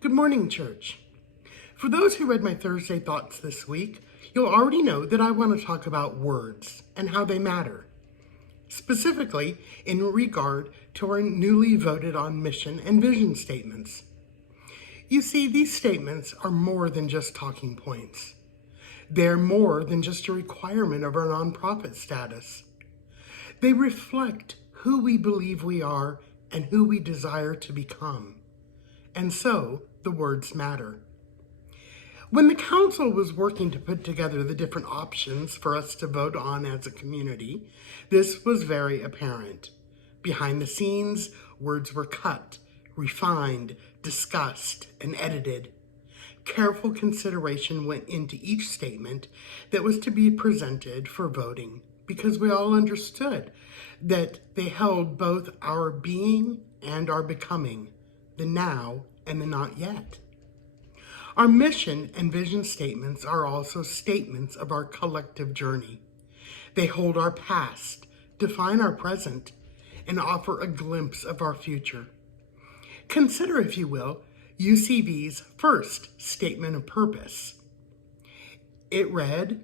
Good morning, church. For those who read my Thursday thoughts this week, you'll already know that I want to talk about words and how they matter, specifically in regard to our newly voted on mission and vision statements. You see, these statements are more than just talking points. They're more than just a requirement of our nonprofit status. They reflect who we believe we are and who we desire to become. And so, the words matter. When the council was working to put together the different options for us to vote on as a community, this was very apparent. Behind the scenes, words were cut, refined, discussed, and edited. Careful consideration went into each statement that was to be presented for voting, because we all understood that they held both our being and our becoming, the now and the not yet. Our mission and vision statements are also statements of our collective journey. They hold our past, define our present, and offer a glimpse of our future. Consider, if you will, UCV's first statement of purpose. It read,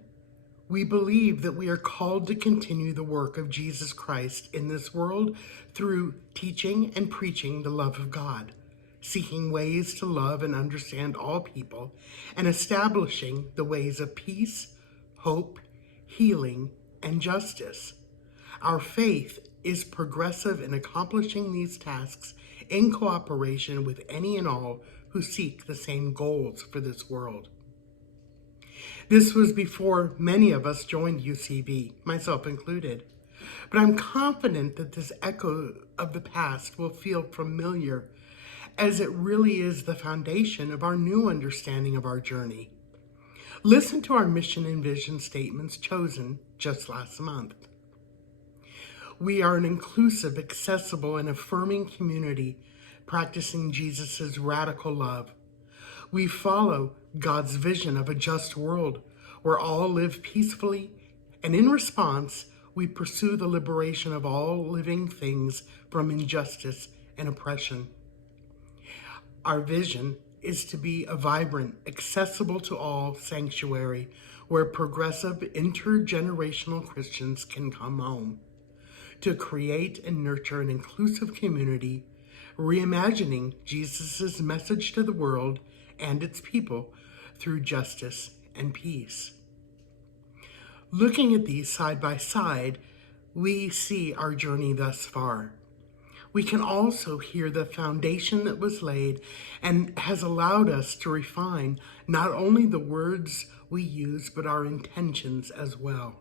"We believe that we are called to continue the work of Jesus Christ in this world through teaching and preaching the love of God, seeking ways to love and understand all people, and establishing the ways of peace, hope, healing, and justice. Our faith is progressive in accomplishing these tasks in cooperation with any and all who seek the same goals for this world." This was before many of us joined UCV, myself included. But I'm confident that this echo of the past will feel familiar, as it really is the foundation of our new understanding of our journey. Listen to our mission and vision statements chosen just last month. We are an inclusive, accessible, and affirming community practicing Jesus' radical love. We follow God's vision of a just world where all live peacefully, and in response, we pursue the liberation of all living things from injustice and oppression. Our vision is to be a vibrant, accessible to all sanctuary where progressive, intergenerational Christians can come home, to create and nurture an inclusive community, reimagining Jesus' message to the world and its people through justice and peace. Looking at these side by side, we see our journey thus far. We can also hear the foundation that was laid and has allowed us to refine not only the words we use, but our intentions as well.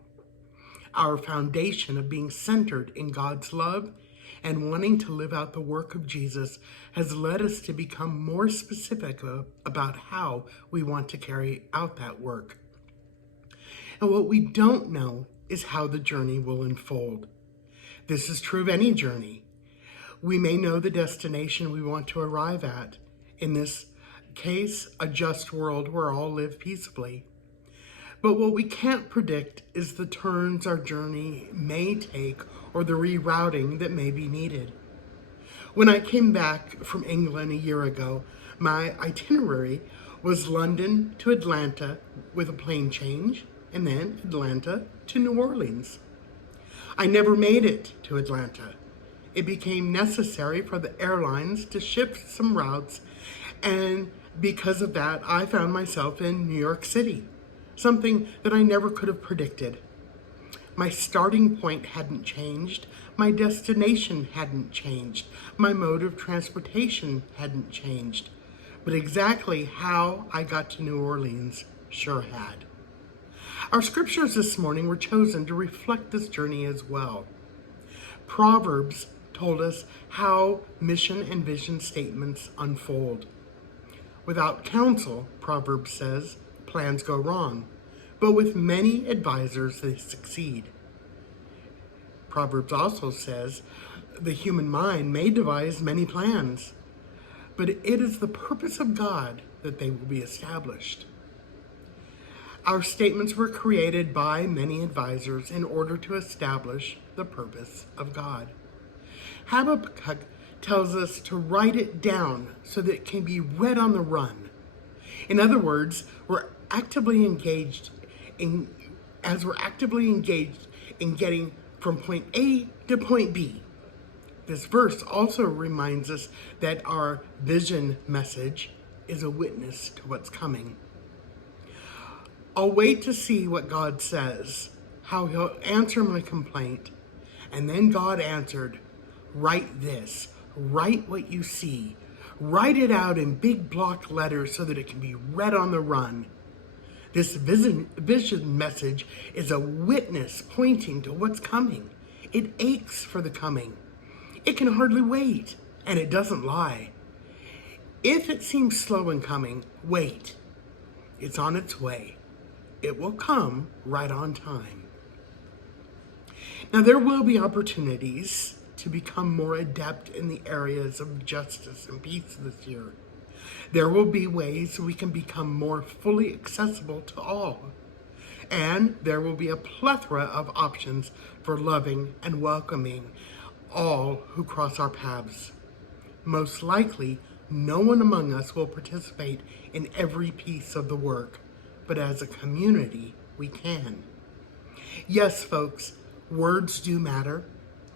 Our foundation of being centered in God's love and wanting to live out the work of Jesus has led us to become more specific about how we want to carry out that work. And what we don't know is how the journey will unfold. This is true of any journey. We may know the destination we want to arrive at. In this case, a just world where all live peacefully. But what we can't predict is the turns our journey may take or the rerouting that may be needed. When I came back from England a year ago, my itinerary was London to Atlanta with a plane change, and then Atlanta to New Orleans. I never made it to Atlanta. It became necessary for the airlines to shift some routes, and because of that, I found myself in New York City, something that I never could have predicted. My starting point hadn't changed, my destination hadn't changed, my mode of transportation hadn't changed, but exactly how I got to New Orleans sure had. Our scriptures this morning were chosen to reflect this journey as well. Proverbs told us how mission and vision statements unfold. Without counsel, Proverbs says, plans go wrong, but with many advisors they succeed. Proverbs also says, the human mind may devise many plans, but it is the purpose of God that they will be established. Our statements were created by many advisors in order to establish the purpose of God. Habakkuk tells us to write it down so that it can be read on the run. In other words, as we're actively engaged in getting from point A to point B. This verse also reminds us that our vision message is a witness to what's coming. I'll wait to see what God says, how he'll answer my complaint. And then God answered, write this, write what you see, write it out in big block letters so that it can be read on the run. This vision message is a witness pointing to what's coming. It aches for the coming. It can hardly wait, and it doesn't lie. If it seems slow in coming, wait. It's on its way. It will come right on time. Now, there will be opportunities to become more adept in the areas of justice and peace this year. There will be ways we can become more fully accessible to all. And there will be a plethora of options for loving and welcoming all who cross our paths. Most likely, no one among us will participate in every piece of the work, but as a community, we can. Yes, folks, words do matter,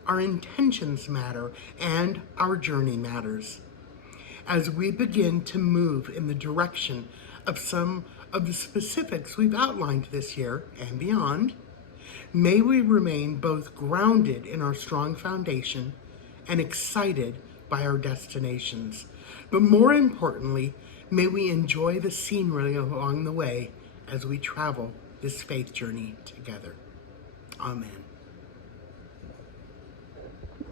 our intentions matter, and our journey matters. As we begin to move in the direction of some of the specifics we've outlined this year and beyond, may we remain both grounded in our strong foundation and excited by our destinations. But more importantly, may we enjoy the scenery along the way as we travel this faith journey together. Amen.